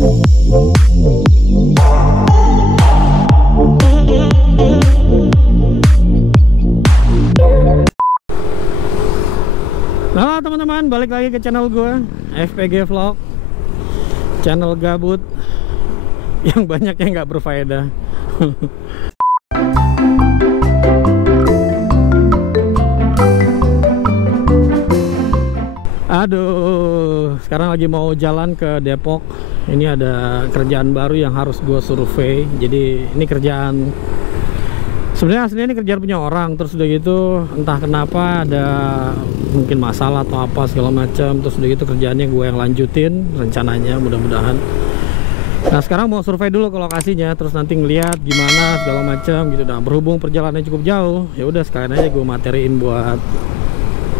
Halo teman-teman, balik lagi ke channel gue, FPG Vlog, channel gabut yang banyak yang nggak berfaedah. Aduh, sekarang lagi mau jalan ke Depok. Ini ada kerjaan baru yang harus gue survei. Jadi ini kerjaan, sebenarnya aslinya ini kerjaan punya orang. Terus udah gitu entah kenapa ada mungkin masalah atau apa segala macam. Terus udah gitu kerjaannya gue yang lanjutin rencananya, mudah-mudahan. Nah sekarang mau survei dulu ke lokasinya, terus nanti ngeliat gimana segala macam gitu. Nah berhubung perjalanannya cukup jauh, ya udah sekalian aja gue materiin buat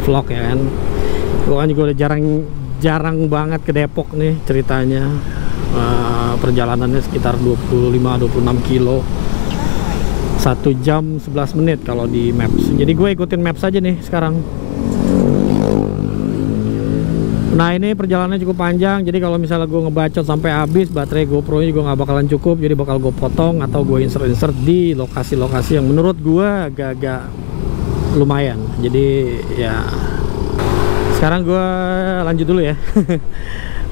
vlog ya kan. Gue kan juga udah jarang banget ke Depok nih ceritanya. Perjalanannya sekitar 25-26 kilo, 1 jam 11 menit kalau di Maps. Jadi gue ikutin Maps aja nih sekarang. Nah ini perjalanannya cukup panjang. Jadi kalau misalnya gue ngebacot sampai habis, baterai GoPro nya juga nggak bakalan cukup. Jadi bakal gue potong atau gue insert di lokasi-lokasi yang menurut gue agak-agak lumayan. Jadi ya sekarang gue lanjut dulu ya.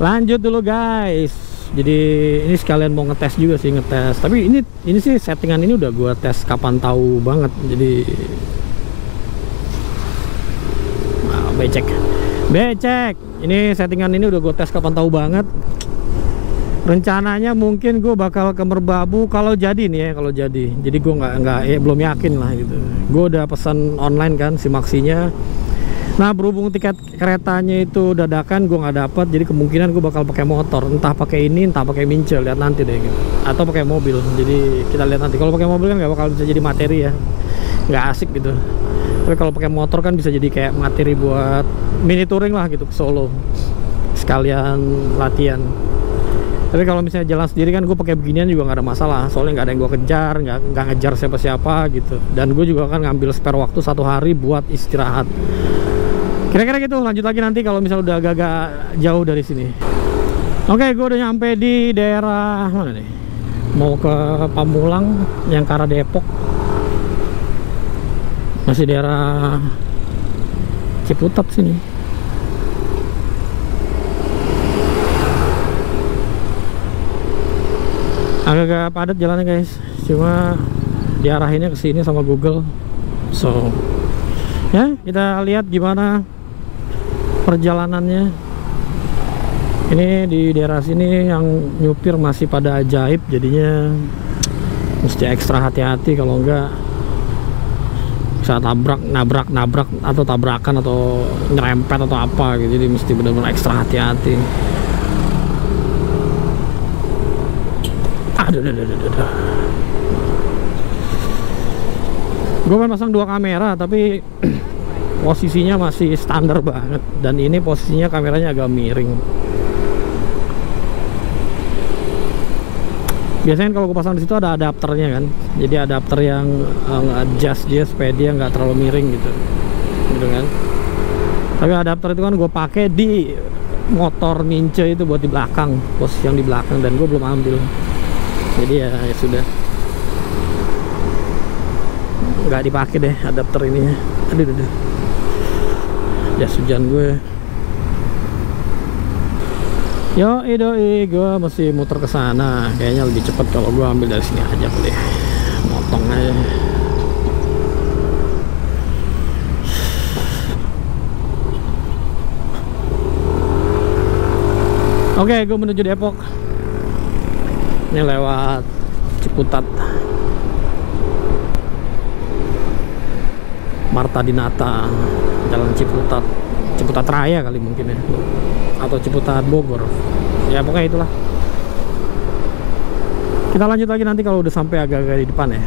Lanjut dulu guys. Jadi ini sekalian mau ngetes juga sih, ngetes. Tapi ini sih settingan ini udah gue tes kapan tahu banget. Jadi becek. Ini settingan ini udah gue tes kapan tahu banget. Rencananya mungkin gue bakal ke Merbabu kalau jadi nih ya, kalau jadi. Jadi gue belum yakin lah gitu. Gue udah pesan online kan simaksinya. Nah berhubung tiket keretanya itu dadakan, gue nggak dapat, jadi kemungkinan gue bakal pakai motor, entah pakai ini, entah pakai Mince, lihat nanti deh gitu. Atau pakai mobil. Jadi kita lihat nanti. Kalau pakai mobil kan nggak bakal bisa jadi materi ya, nggak asik gitu. Tapi kalau pakai motor kan bisa jadi kayak materi buat mini touring lah gitu ke Solo, sekalian latihan. Tapi kalau misalnya jalan sendiri kan gue pakai beginian juga nggak ada masalah, soalnya nggak ada yang gue kejar, nggak ngejar siapa-siapa gitu. Dan gue juga kan ngambil spare waktu 1 hari buat istirahat. Kira-kira gitu, lanjut lagi nanti kalau misalnya udah agak-agak jauh dari sini. Oke, gue udah nyampe di daerah mana nih? Mau ke Pamulang yang ke arah Depok. Masih daerah Ciputat sini. Agak-agak padat jalannya guys. Cuma diarahinnya ke sini sama Google. So, ya kita lihat gimana perjalanannya. Ini di daerah sini yang nyupir masih pada ajaib, jadinya mesti ekstra hati-hati, kalau enggak bisa nabrak atau tabrakan atau nyerempet atau apa gitu. Jadi mesti benar-benar ekstra hati-hati. Aduh. Gue kan pasang 2 kamera tapi posisinya masih standar banget, dan ini posisinya kameranya agak miring. Biasanya kalau gue pasang di situ ada adapternya kan, jadi adapter yang adjust dia supaya dia nggak terlalu miring gitu kan. Tapi adapter itu kan gue pakai di motor Mince itu buat di belakang, posisi yang di belakang, dan gue belum ambil. Jadi ya sudah, nggak dipakai deh adapter ini. Aduh. Jas hujan gue. Yo idoi, gue masih muter ke sana. Kayaknya lebih cepet kalau gue ambil dari sini aja deh. Motong aja. Oke, gue menuju Depok. Ini lewat Ciputat, Marta Dinata, Jalan Ciputat Raya kali mungkin ya, atau Ciputat Bogor ya, pokoknya itulah. Kita lanjut lagi nanti kalau udah sampai agak-agak di depan ya.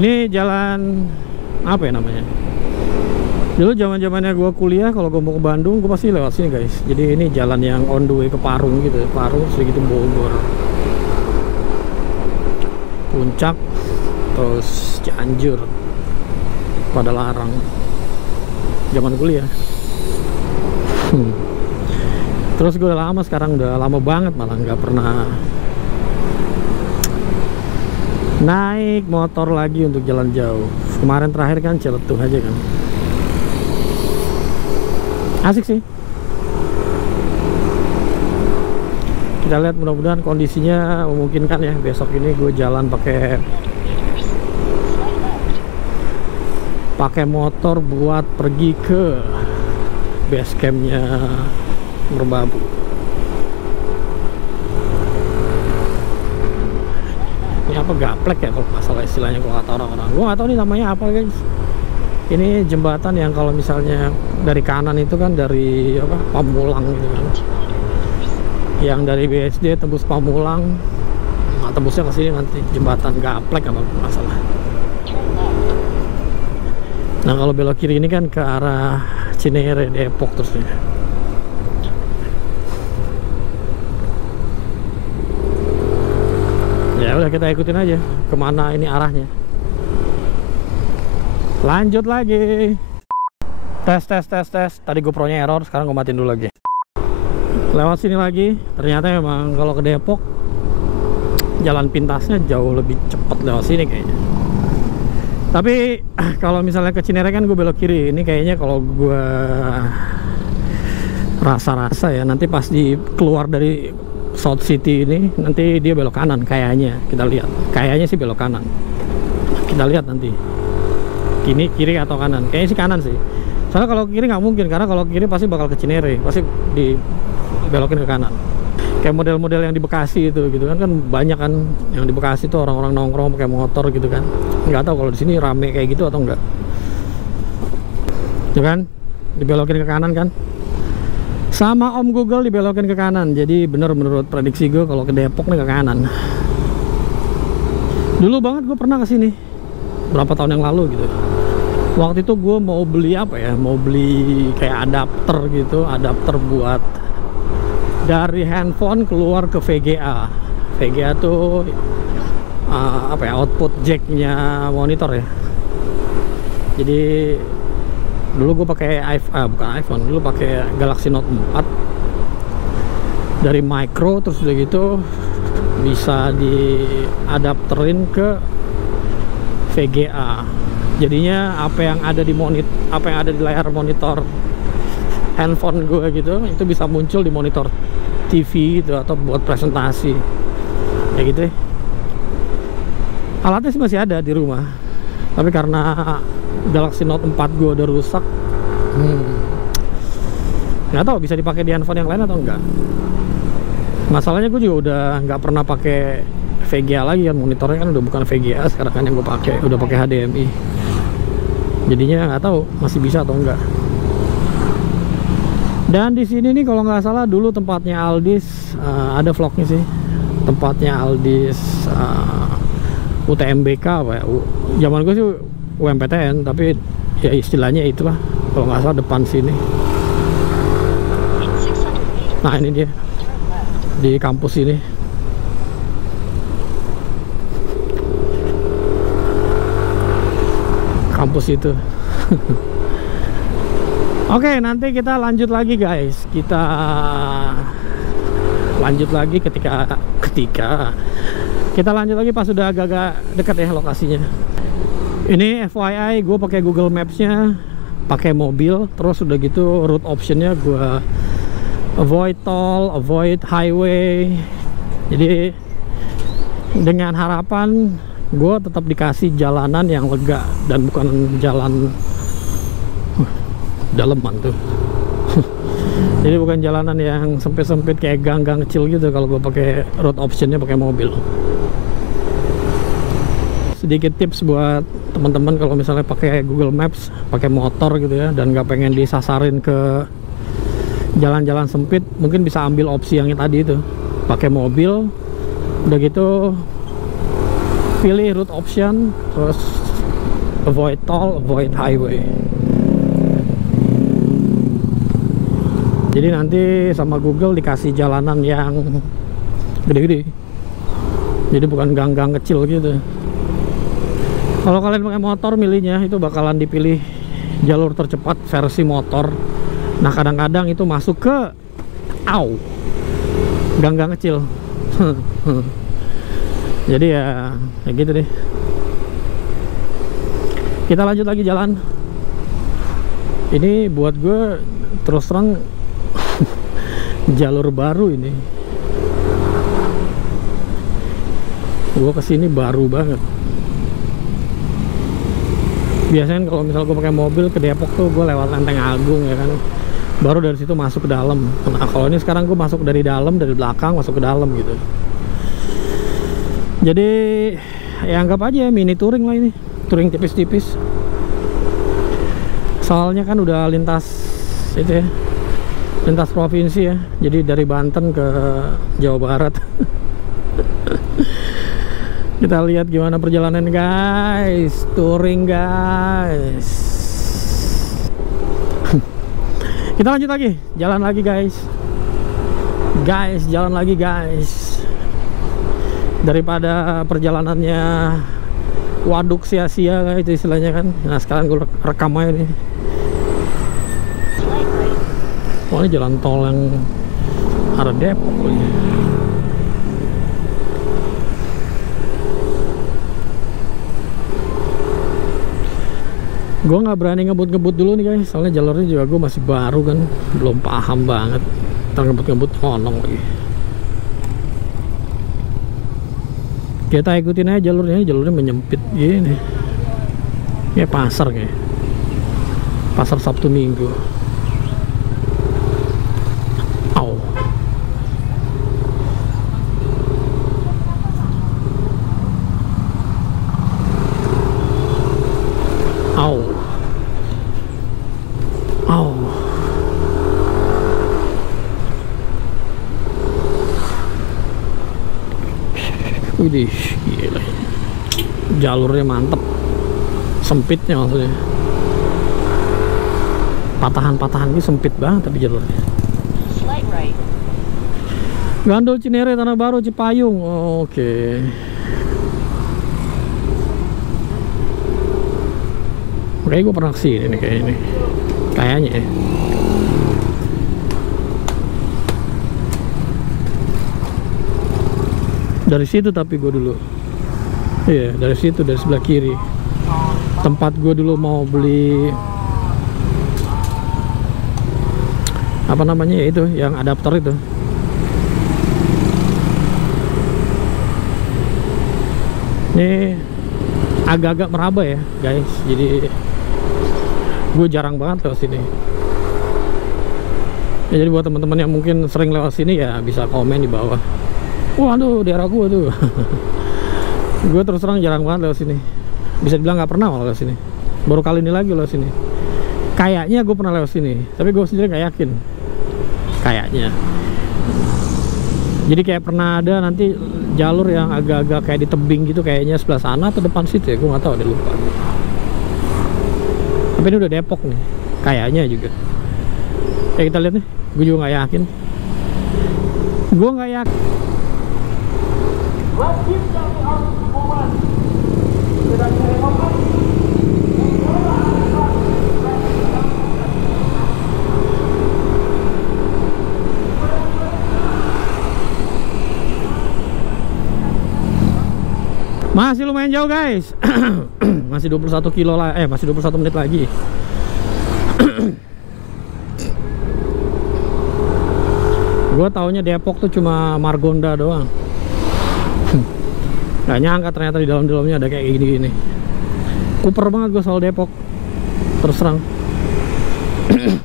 Ini jalan apa ya namanya, dulu zaman-zamannya gue kuliah, kalau gue mau ke Bandung gue pasti lewat sini guys. Jadi ini jalan yang on the way ke Parung gitu, Parung segitu Bogor, Puncak, terus Cianjur, pada Larang, zaman kuliah. Terus gue udah lama, sekarang udah lama banget malah nggak pernah naik motor lagi untuk jalan jauh. Kemarin terakhir kan Ciletuh aja kan. Asik sih. Kita lihat, mudah-mudahan kondisinya memungkinkan ya. Besok ini gue jalan pakai motor buat pergi ke base campnya Merbabu. Ini apa, gaplek ya kalau masalah istilahnya kalau kata orang-orang. Gue nggak tahu nih namanya apa guys. Ini jembatan yang kalau misalnya dari kanan itu kan dari apa, Pamulang gitu kan. Yang dari BSD tembus Pamulang, nah, tembusnya ke sini nanti jembatan gaplek apa masalah. Nah kalau belok kiri ini kan ke arah Cinere, Depok terusnya. Ya udah, kita ikutin aja kemana ini arahnya. Lanjut lagi. Tes. Tadi GoPro-nya error, sekarang gue matiin dulu lagi. Lewat sini lagi. Ternyata memang kalau ke Depok jalan pintasnya jauh lebih cepat lewat sini kayaknya. Tapi kalau misalnya ke Cinere kan gue belok kiri. Ini kayaknya kalau gue rasa-rasa ya, nanti pas keluar dari South City ini nanti dia belok kanan kayaknya. Kita lihat, kayaknya sih belok kanan. Kita lihat nanti kiri atau kanan. Kayaknya sih kanan sih, soalnya kalau kiri nggak mungkin, karena kalau kiri pasti bakal ke Cinere, pasti dibelokin ke kanan. Kayak model-model yang di Bekasi itu gitu kan banyak kan yang di Bekasi tuh orang-orang nongkrong pakai motor gitu kan. Nggak tahu kalau di sini rame kayak gitu atau enggak. Tuh kan dibelokin ke kanan kan, sama Om Google dibelokin ke kanan. Jadi bener menurut prediksi gue kalau ke Depok nih ke kanan. Dulu banget gue pernah kesini berapa tahun yang lalu gitu. Waktu itu gue mau beli apa ya, mau beli kayak adapter gitu, adapter buat dari handphone keluar ke VGA. VGA tuh apa ya, output jacknya monitor ya. Jadi dulu gue pakai bukan iPhone, dulu pakai Galaxy Note 4 dari micro, terus udah gitu bisa diadapterin ke VGA. Jadinya apa yang ada di layar monitor handphone gue gitu, itu bisa muncul di monitor TV gitu, atau buat presentasi kayak gitu ya. Alatnya sih masih ada di rumah, tapi karena Galaxy Note 4 gue udah rusak, nggak tahu bisa dipakai di handphone yang lain atau enggak. Masalahnya gue juga udah nggak pernah pakai VGA lagi kan, monitornya kan udah bukan VGA sekarang kan yang gue pakai, udah pakai HDMI. Jadinya nggak tahu masih bisa atau enggak. Dan di sini nih kalau nggak salah dulu tempatnya Aldis, ada vlognya sih, tempatnya Aldis UTMBK apa ya, zaman gue sih UMPTN, tapi ya istilahnya itulah kalau nggak salah depan sini. Nah ini dia di kampus ini. Kampus itu. Oke, nanti kita lanjut lagi guys. Kita lanjut lagi ketika kita lanjut lagi pas sudah agak-agak dekat ya lokasinya. Ini FYI, gue pakai Google Maps-nya pakai mobil, terus udah gitu route optionnya gue avoid toll, avoid highway. Jadi dengan harapan gue tetap dikasih jalanan yang lega dan bukan jalan daleman tuh. Jadi bukan jalanan yang sempit-sempit kayak gang-gang kecil gitu kalau gue pakai road optionnya pakai mobil. Sedikit tips buat teman-teman kalau misalnya pakai Google Maps pakai motor gitu ya, dan nggak pengen disasarin ke jalan-jalan sempit, mungkin bisa ambil opsi yang tadi itu, pakai mobil, udah gitu pilih route option, terus avoid toll, avoid highway. Jadi nanti sama Google dikasih jalanan yang gede-gede, jadi bukan gang-gang kecil gitu. Kalau kalian pakai motor milihnya itu bakalan dipilih jalur tercepat versi motor. Nah kadang-kadang itu masuk ke Au, gang-gang kecil. Jadi ya kayak gitu deh. Kita lanjut lagi jalan. Ini buat gue terus terang jalur baru ini. Gue kesini baru banget. Biasanya kalau misal gue pakai mobil ke Depok tuh gue lewat Lenteng Agung ya kan, baru dari situ masuk ke dalam. Nah kalau ini sekarang gue masuk dari dalam, dari belakang masuk ke dalam gitu. Jadi ya anggap aja mini touring lah ini, touring tipis-tipis. Soalnya kan udah lintas itu ya, lintas provinsi ya. Jadi dari Banten ke Jawa Barat. Kita lihat gimana perjalanan guys, touring guys. Kita lanjut lagi, jalan lagi guys. Jalan lagi guys. Daripada perjalanannya waduk sia-sia itu istilahnya kan. Nah sekarang gue rekam aja nih. Oh ini jalan tol yang arah Depok ya. Gue nggak berani ngebut-ngebut dulu nih guys, soalnya jalurnya juga gue masih baru kan, belum paham banget. Ntar ngebut-ngebut onong lagi. Kita ikutin aja jalurnya, jalurnya menyempit gini. Kayak pasar kayak, pasar Sabtu Minggu. Au. Au. Au. Widih, gila. Jalurnya mantep. Sempitnya maksudnya. Patahan-patahan ini sempit banget tapi jalurnya. Gandul Cinere, Tanah Baru, Cipayung. Oke. Kayaknya gue pernah kesini nih kayak ini. Kayaknya ya. Dari situ tapi gue dulu. Iya, dari situ, dari sebelah kiri. Tempat gue dulu mau beli apa namanya ya itu, yang adaptor itu. Ini agak-agak meraba ya, guys. Jadi gue jarang banget lewat sini. Ya, jadi buat teman-teman yang mungkin sering lewat sini ya bisa komen di bawah. Waduh, daerah gue tuh. Gue terus terang jarang banget lewat sini. Bisa dibilang nggak pernah malah lewat sini. Baru kali ini lagi lewat sini. Kayaknya gue pernah lewat sini, tapi gue sendiri nggak yakin. Kayaknya. Jadi kayak pernah ada nanti jalur yang agak-agak kayak di tebing gitu, kayaknya sebelah sana atau depan situ ya, gue nggak tahu, udah lupa. Tapi ini udah Depok nih, kayaknya juga. Ya kita lihat nih, gue juga nggak yakin. Gue nggak yakin. Masih lumayan jauh guys. Masih 21 kilo lah, masih 21 menit lagi. Gue taunya Depok tuh cuma Margonda doang. Gak nyangka ternyata di dalam-dalamnya ada kayak gini-gini. Kuper banget gue soal Depok, terus terang.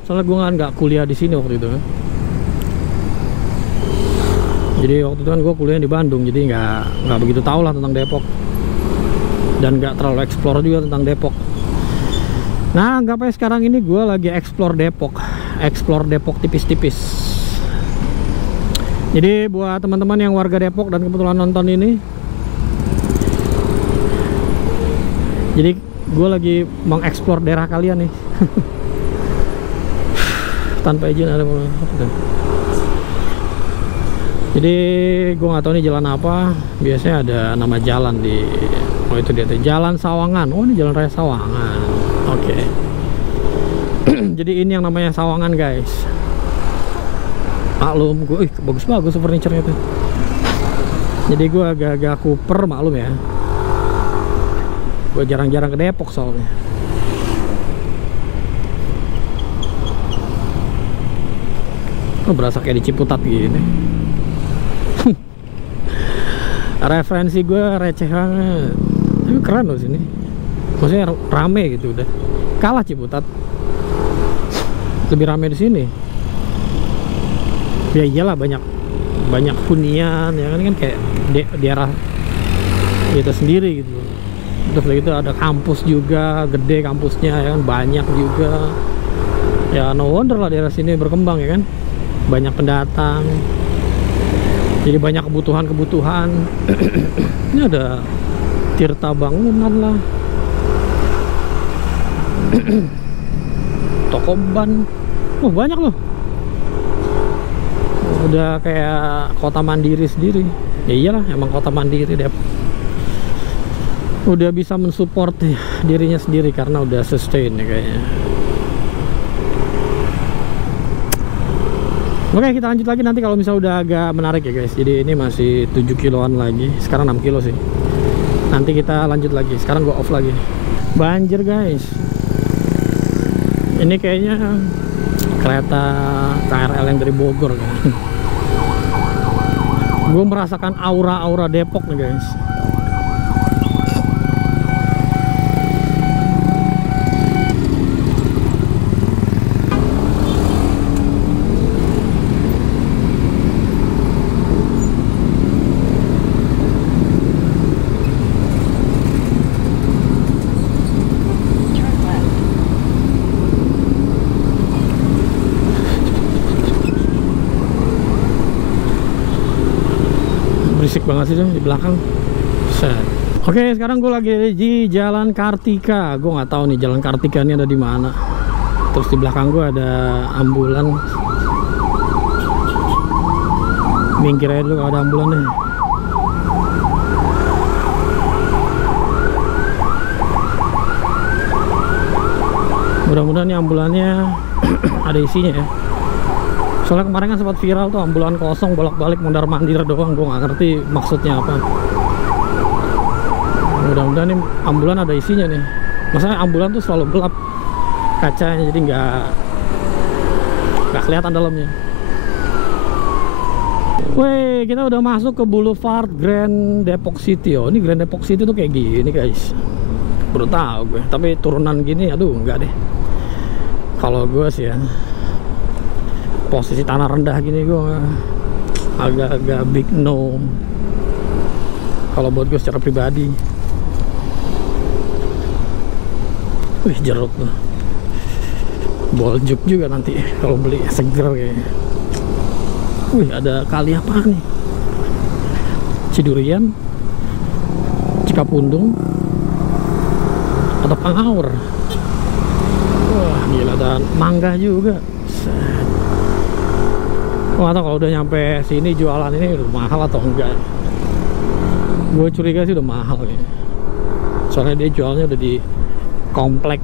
Soalnya gue nggak kuliah di sini waktu itu kan. Jadi waktu itu kan gue kuliah di Bandung, jadi nggak begitu tahu lah tentang Depok, dan nggak terlalu explore juga tentang Depok. Nah, anggap aja sekarang ini gue lagi explore Depok tipis-tipis. Jadi buat teman-teman yang warga Depok dan kebetulan nonton ini, jadi gue lagi mengeksplor daerah kalian nih. Tanpa izin ada apa tuh. Jadi gue nggak tahu nih jalan apa. Biasanya ada nama jalan di, oh itu dia tuh, Jalan Sawangan. Oh ini Jalan Raya Sawangan. Oke. Jadi ini yang namanya Sawangan guys. maklum gue bagus-bagus furniture-nya tuh. Jadi gue agak-agak kuper, maklum ya. Gue jarang-jarang ke Depok soalnya. Oh, berasa kayak di Ciputat gini. Referensi gue receh banget. Tapi keren loh sini. Maksudnya rame gitu udah. Kalah Ciputat. Lebih rame di sini. Ya iyalah, banyak hunian ya kan kayak di arah kita sendiri gitu. Terus lagi itu ada kampus juga, gede kampusnya ya kan, banyak juga. Ya no wonder lah daerah sini berkembang ya kan. Banyak pendatang. Jadi banyak kebutuhan. Ini ada Tirta Bangunan lah. Toko ban. Banyak loh. Udah kayak kota mandiri sendiri. Ya iyalah, emang kota mandiri deh. Udah bisa mensupport dirinya sendiri karena udah sustain ya kayaknya. Oke, kita lanjut lagi nanti kalau misalnya udah agak menarik ya guys. Jadi ini masih 7 kiloan lagi. Sekarang 6 kilo sih. Nanti kita lanjut lagi. Sekarang gua off lagi. Banjir guys. Ini kayaknya kereta KRL yang dari Bogor kan. Gue merasakan aura-aura Depok nih guys. Berisik banget sih tuh di belakang. Set. Oke, sekarang gue lagi di Jalan Kartika. Gue nggak tahu nih Jalan Kartika ini ada di mana. Terus di belakang gue ada ambulan. Minggir aja dulu kalau ada ambulan nih. Mudah-mudahan nih ambulannya ada isinya ya. Soalnya kemarin kan sempat viral tuh ambulan kosong bolak-balik mondar-mandir doang. Gue nggak ngerti maksudnya apa. Mudah-mudahan nih ambulan ada isinya nih. Masalahnya ambulan tuh selalu gelap kacanya, jadi nggak kelihatan dalamnya. Wih, kita udah masuk ke Boulevard Grand Depok City. Oh, ini Grand Depok City tuh kayak gini guys. Baru tahu gue. Tapi turunan gini, aduh enggak deh. Kalau gue sih ya, posisi tanah rendah gini gue agak-agak big no kalau buat gue secara pribadi. Wih, jeruk tuh, boljuk juga nanti kalau beli, seger kayaknya. Wih, ada kali apa nih? Cidurian, Cikapundung, atau Pangaur. Wah gila, dan mangga juga. Nggak tahu kalau udah nyampe sini jualan ini udah mahal atau enggak. Gue curiga sih udah mahal ya. Soalnya dia jualnya udah di komplek.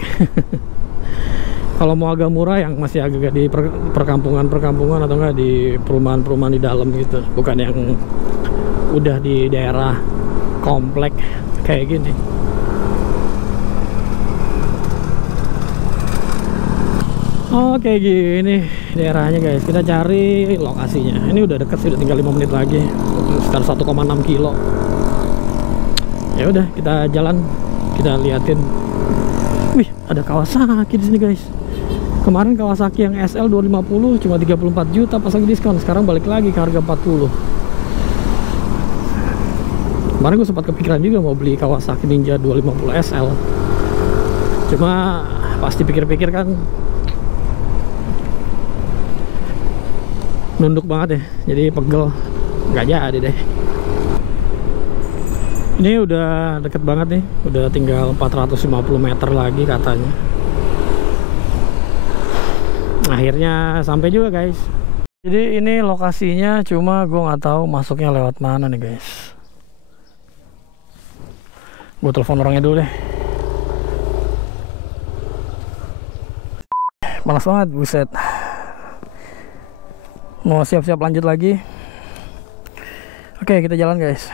Kalau mau agak murah yang masih agak di perkampungan atau enggak di perumahan-perumahan di dalam gitu, bukan yang udah di daerah komplek kayak gini. Oke, gini daerahnya guys. Kita cari lokasinya. Ini udah deket sih, udah tinggal 5 menit lagi. Sekitar 1,6 kilo. Ya udah, kita jalan, kita liatin. Wih, ada Kawasaki di sini guys. Kemarin Kawasaki yang SL 250 cuma 34 juta pas lagi diskon. Sekarang balik lagi ke harga 40. Kemarin gue sempat kepikiran juga mau beli Kawasaki Ninja 250 SL. Cuma pasti pikir-pikir kan nunduk banget ya, jadi pegel, nggak jadi deh. Ini udah deket banget nih, udah tinggal 450 meter lagi katanya. Akhirnya sampai juga guys. Jadi ini lokasinya, cuma gue nggak tahu masuknya lewat mana nih guys. Gue telepon orangnya dulu deh. Panas banget, buset. mau siap-siap lanjut lagi. Oke, kita jalan guys.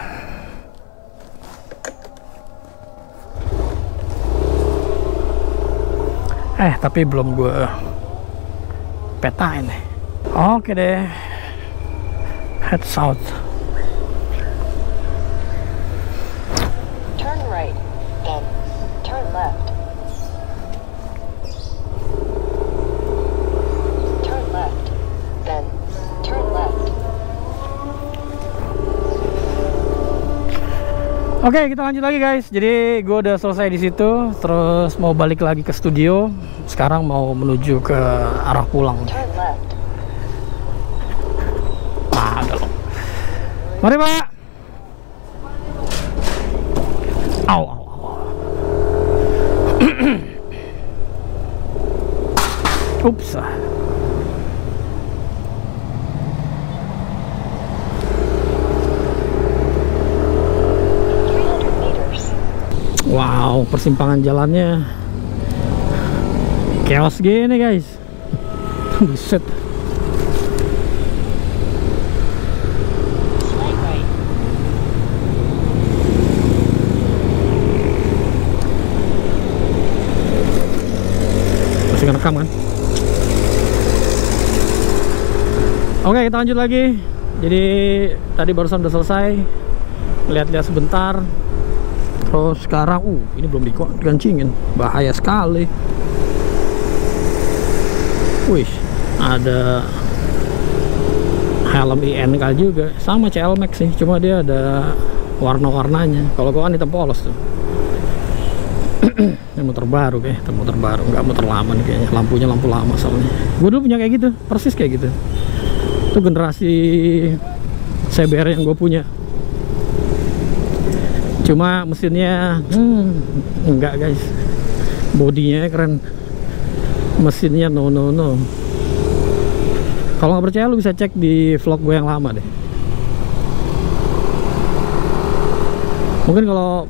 Tapi belum gue petain nih. Oke deh, head south. Turn right, then turn left. Turn left, then turn left. Oke, kita lanjut lagi guys. Jadi gue udah selesai di situ, terus mau balik lagi ke studio. Sekarang mau menuju ke arah pulang. Turn left. Ada loh. Mari Pak. Au. Ups. 300 meters. Wow, persimpangan jalannya chaos gini guys. Buset. Slight right. Masih ngerekam kan? Oke, kita lanjut lagi. Jadi tadi barusan udah selesai, lihat-lihat sebentar. Terus sekarang ini belum dikencingin, bahaya sekali. Wih, ada helm INK juga, sama CL Max sih, cuma dia ada warna-warnanya. Kalau gua kan hitam polos tuh. Ini motor baru kayak, motor baru, nggak motor lama nih kayaknya. Lampunya lampu lama soalnya. Gue dulu punya kayak gitu, persis kayak gitu. Itu generasi CBR yang gue punya. Cuma mesinnya enggak guys. Bodinya keren. Mesinnya no. Kalau nggak percaya lu bisa cek di vlog gue yang lama deh. Mungkin kalau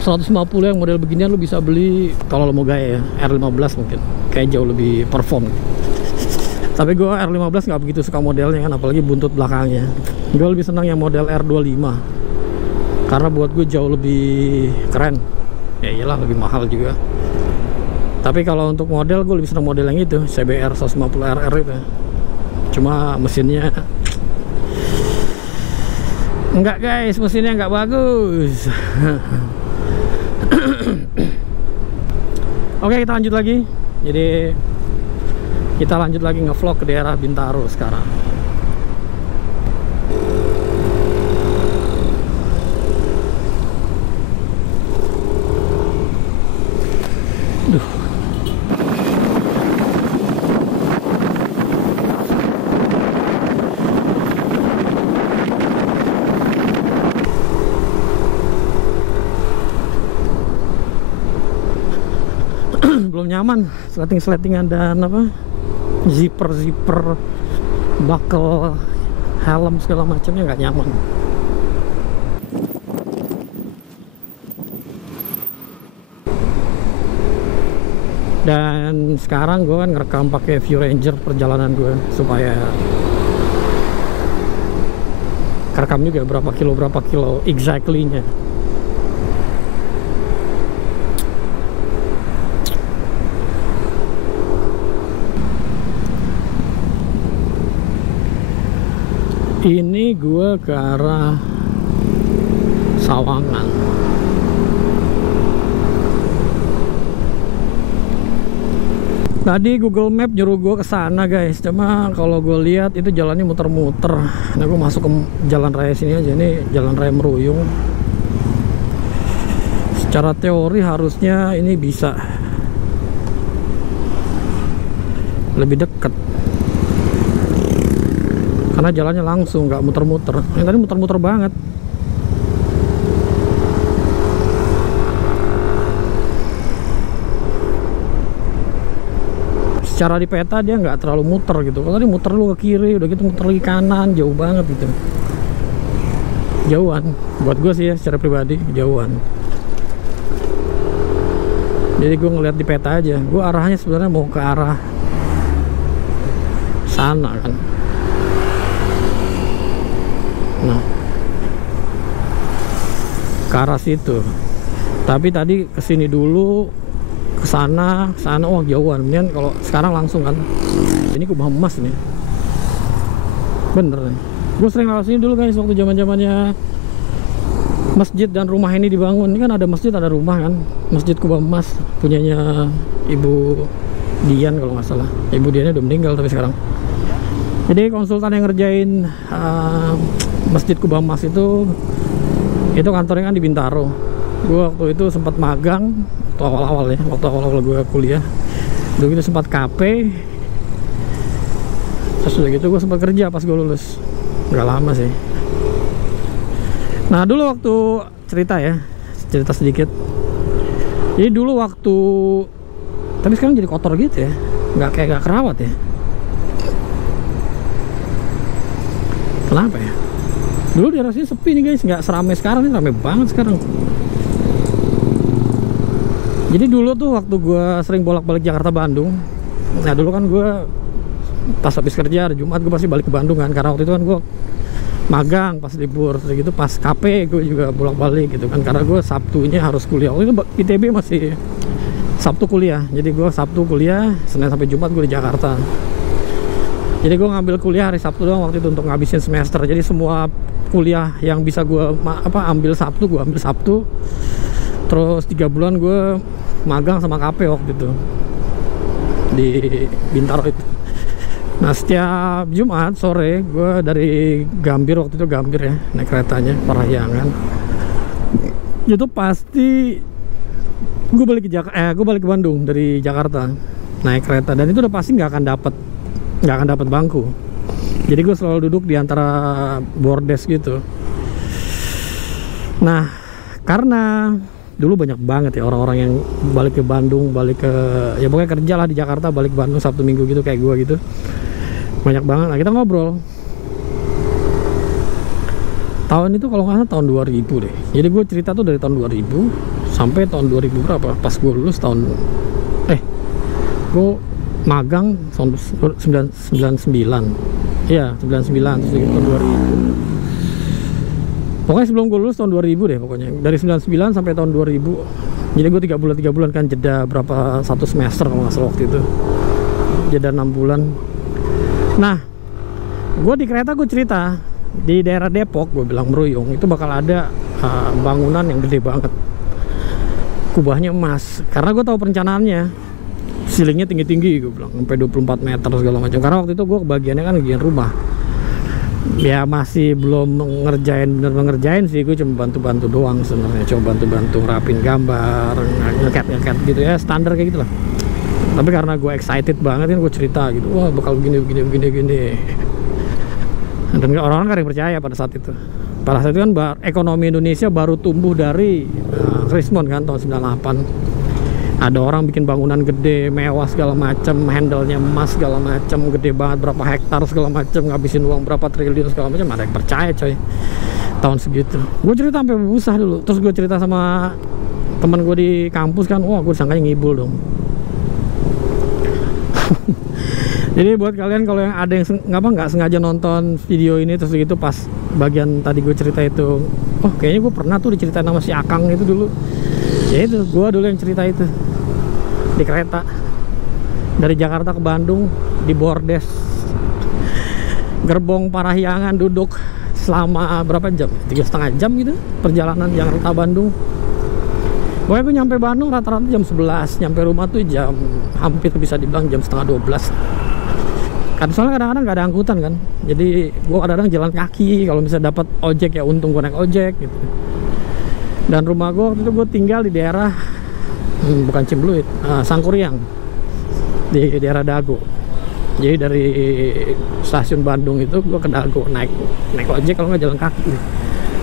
150 yang model beginian lu bisa beli kalau lo mau gaya ya, R15 mungkin. Kayak jauh lebih perform. Tapi gue R15 nggak begitu suka modelnya kan, apalagi buntut belakangnya. Gue lebih senang yang model R25 karena buat gue jauh lebih keren. Ya iyalah, lebih mahal juga. Tapi kalau untuk model gue lebih senang model yang itu, CBR 150RR itu. Cuma mesinnya enggak guys, mesinnya nggak bagus. Oke, kita lanjut lagi. Jadi kita lanjut lagi ngevlog ke daerah Bintaro sekarang. Duh. Belum nyaman, sleting-sletingan dan apa, zipper buckle helm segala macamnya nggak nyaman. Dan sekarang gue kan ngerekam pakai View Ranger perjalanan gue supaya kerekam juga berapa kilo exactly-nya. Ini gue ke arah Sawangan. Tadi Google Map nyuruh gue ke sana guys, cuma kalau gue lihat itu jalannya muter-muter. Nah, gue masuk ke jalan raya sini aja, ini jalan raya Meruyung. Secara teori harusnya ini bisa lebih dekat, karena jalannya langsung, nggak muter-muter. Yang tadi muter-muter banget. Secara di peta dia nggak terlalu muter gitu. Kalau tadi muter lu ke kiri, udah gitu muter lagi kanan, jauh banget gitu. Jauhan. Buat gue sih ya, secara pribadi jauhan. Jadi gue ngeliat di peta aja. Gue arahnya sebenarnya mau ke arah sana kan. ke arah situ. Tapi tadi kesini dulu, ke sana, wah jauhan. Kemudian kalau sekarang langsung kan. Ini Kubah Emas nih. Bener nih. Gue sering lewat sini dulu guys, waktu zaman-zamannya masjid dan rumah ini dibangun. Ini kan ada masjid, ada rumah kan. Masjid Kubah Emas punyanya Ibu Dian kalau nggak salah. Ibu Diannya udah meninggal tapi sekarang. Jadi konsultan yang ngerjain Masjid Kubah Emas itu kantornya kan di Bintaro. Gue waktu itu sempat magang waktu awal-awal ya, waktu awal-awal gue kuliah. Dulu itu sempat KP. Terus udah gitu gue sempat kerja pas gue lulus. Nggak lama sih. Nah dulu waktu cerita sedikit. Jadi dulu waktu, tapi sekarang jadi kotor gitu ya, nggak kerawat ya. Kenapa ya? Dulu daerah sini sepi nih guys, nggak seramai sekarang. Ini ramai banget sekarang. Jadi dulu tuh waktu gue sering bolak-balik Jakarta Bandung. Nah dulu kan gue pas habis kerja hari Jumat gue pasti balik ke Bandung kan, karena waktu itu kan gue magang pas libur. Terus gitu pas KP gue juga bolak-balik gitu kan, karena gue Sabtunya harus kuliah. Waktu itu ITB masih Sabtu kuliah, jadi gue Sabtu kuliah, Senin sampai Jumat gue di Jakarta. Jadi gue ngambil kuliah hari Sabtu doang waktu itu untuk ngabisin semester. Jadi semua kuliah yang bisa gue ambil Sabtu, gue ambil Sabtu. Terus 3 bulan gue magang sama KP waktu itu di Bintaro itu. Nah setiap Jumat sore gue dari Gambir, waktu itu Gambir ya, naik keretanya Parahyangan. Itu pasti gue balik ke Bandung dari Jakarta naik kereta, dan itu udah pasti nggak akan dapat bangku. Jadi gue selalu duduk di antara bordes gitu. Nah karena dulu banyak banget ya orang-orang yang balik ke Bandung, ya pokoknya kerja lah di Jakarta, balik Bandung Sabtu Minggu gitu kayak gue gitu, banyak banget. Nah kita ngobrol tahun itu kalau nggak salah tahun 2000 deh. Jadi gue cerita tuh dari tahun 2000 sampai tahun 2000 berapa, pas gue lulus gue magang tahun 99 ya, 99 terus tahun 2000. Pokoknya sebelum gue lulus tahun 2000 deh pokoknya, dari 99 sampai tahun 2000. Jadi gue 3 bulan kan, jeda berapa, 1 semester kalau nggak salah waktu itu, jeda 6 bulan. Nah gue di kereta gue cerita di daerah Depok, gue bilang Meruyung itu bakal ada bangunan yang gede banget, kubahnya emas. Karena gue tahu perencanaannya, ceilingnya tinggi-tinggi, gue bilang sampai 24 meter segala macam. Karena waktu itu gue kebagiannya kan bagian rumah, ya masih belum bener ngerjain sih. Gue cuma bantu-bantu doang sebenarnya, coba bantu-bantu rapin gambar, ngecat gitu ya, standar kayak gitulah. Tapi karena gue excited banget kan, gue cerita gitu, wah bakal gini. Dan orang-orang kan yang percaya pada saat itu. Pada saat itu kan ekonomi Indonesia baru tumbuh dari Krismon kan tahun 98. Ada orang bikin bangunan gede, mewah segala macam, handle-nya emas segala macam, gede banget, berapa hektar segala macam, ngabisin uang berapa triliun segala macam. Ada yang percaya coy tahun segitu. Gue cerita sampai berbusa dulu. Terus gue cerita sama teman gue di kampus kan, wah gue disangkanya ngibul dong. Jadi buat kalian kalau yang ada yang nggak sengaja nonton video ini terus gitu pas bagian tadi gue cerita itu, oh kayaknya gue pernah tuh diceritain sama si Akang itu dulu. Ya itu gue dulu yang cerita itu di kereta dari Jakarta ke Bandung di bordes gerbong Parahyangan, duduk selama berapa jam, 3,5 jam gitu perjalanan Jakarta Bandung. Pokoknya gue nyampe Bandung rata-rata jam 11, nyampe rumah tuh jam hampir bisa dibilang jam setengah 12. Kan soalnya kadang-kadang nggak ada angkutan kan, jadi gue kadang-kadang jalan kaki. Kalau misalnya dapat ojek ya untung gue naik ojek gitu. Dan rumah gue waktu itu gue tinggal di daerah bukan Cimbluit, Sangkuriang, di daerah Dago. Jadi dari stasiun Bandung itu gue ke Dago naik ojek, kalau nggak jalan kaki,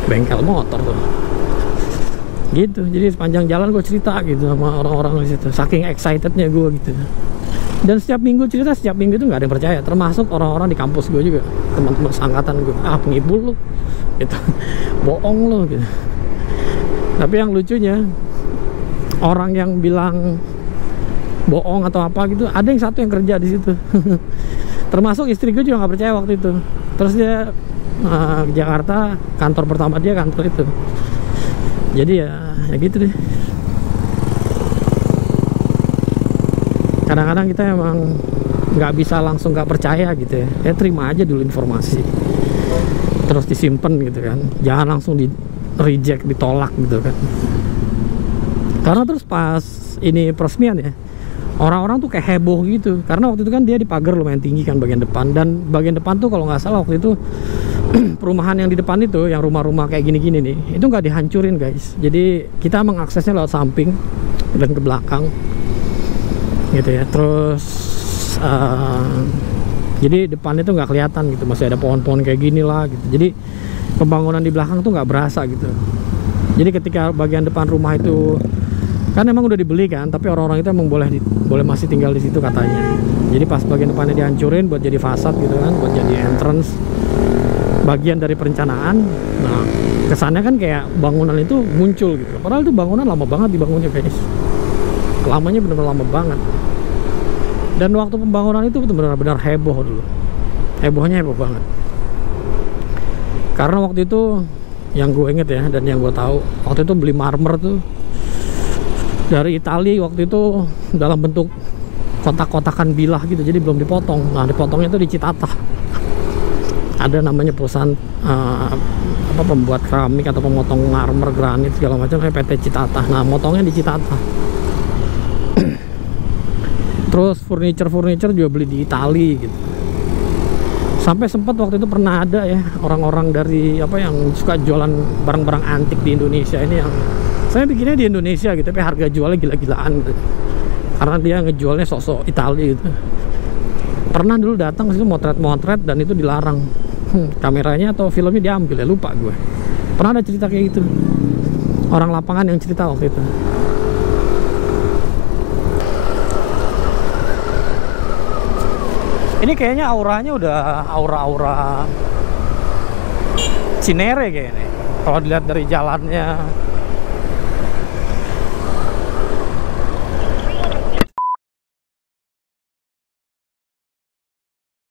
bengkel motor tuh gitu. Jadi sepanjang jalan gue cerita gitu sama orang-orang di situ, saking excitednya gue gitu. Dan setiap minggu cerita, setiap minggu itu nggak ada yang percaya, termasuk orang-orang di kampus gue juga, teman-teman seangkatan gue, pengibul lu gitu, bohong lu gitu. Tapi yang lucunya, orang yang bilang bohong atau apa gitu, ada yang satu yang kerja di situ. Termasuk istri gue juga nggak percaya waktu itu. Terus dia ke Jakarta, kantor pertama dia kantor itu. Jadi ya gitu deh. Kadang-kadang kita emang nggak bisa langsung nggak percaya gitu ya. Terima aja dulu informasi, terus disimpan gitu kan. Jangan langsung di reject, ditolak gitu kan. Karena terus pas ini peresmian ya, orang-orang tuh kayak heboh gitu. Karena waktu itu kan dia di pagar lumayan tinggi kan bagian depan. Dan bagian depan tuh kalau nggak salah waktu itu perumahan yang di depan itu, yang rumah-rumah kayak gini-gini nih, itu nggak dihancurin guys. Jadi kita mengaksesnya lewat samping dan ke belakang gitu ya. Terus jadi depan itu nggak kelihatan gitu, masih ada pohon-pohon kayak gini lah gitu. Jadi pembangunan di belakang tuh nggak berasa gitu. Jadi ketika bagian depan rumah itu kan emang udah dibeli kan, tapi orang-orang itu emang boleh masih tinggal di situ katanya. Jadi pas bagian depannya dihancurin buat jadi fasad gitu kan, buat jadi entrance, bagian dari perencanaan. Nah kesannya kan kayak bangunan itu muncul gitu, padahal itu bangunan lama banget dibangunnya guys. Lamanya bener-bener lama banget. Dan waktu pembangunan itu benar-benar heboh dulu. Hebohnya heboh banget. Karena waktu itu yang gue inget ya, dan yang gue tahu, waktu itu beli marmer tuh dari Italia waktu itu dalam bentuk kotak-kotakan bilah gitu, jadi belum dipotong. Nah dipotongnya itu di Citata. Ada namanya perusahaan pembuat keramik atau pemotong marmer, granit segala macam, kayak PT Citata. Nah motongnya di Citata. Terus furniture juga beli di Itali gitu. Sampai sempat waktu itu pernah ada ya orang-orang dari yang suka jualan barang-barang antik di Indonesia ini, yang saya bikinnya di Indonesia gitu, tapi harga jualnya gila-gilaan gitu. Karena dia ngejualnya sok-sok Itali gitu. Pernah dulu datang ke situ motret-motret dan itu dilarang. Kameranya atau filmnya diambil ya, lupa gue. Pernah ada cerita kayak gitu. Orang lapangan yang cerita waktu itu. Ini kayaknya auranya udah aura-aura Cinere kayaknya. Kalau dilihat dari jalannya,